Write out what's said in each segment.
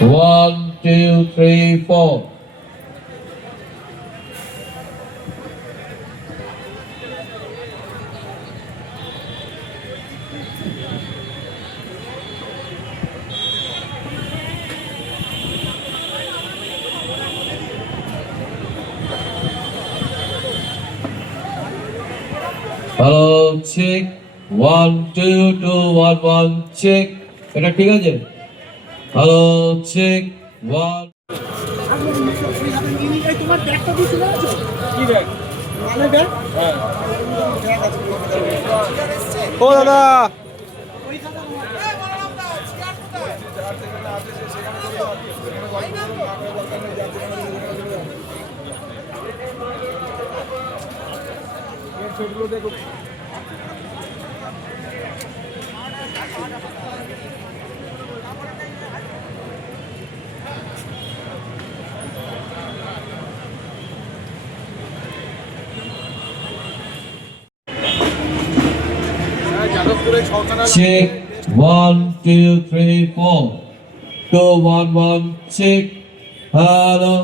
1, 2, 3, 4. Hello, check. 1, 2, 2, 1, 1, check. এটা ঠিক আছে? Hello, check. 1. তোমার ব্যাগটা দিয়েছিল কি ব্যাগ মানে ব্যাগ হ্যাঁ ও দাদা ছোটগুলো দেখো Check. 1, 2, 3, 4. 2, 1, 1, check. Hello.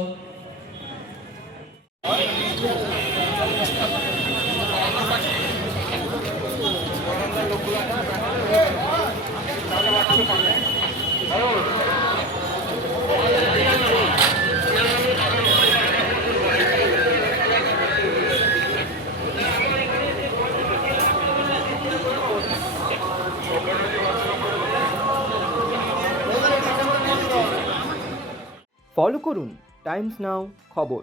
ফলো করুন টাইমস নাও খবর।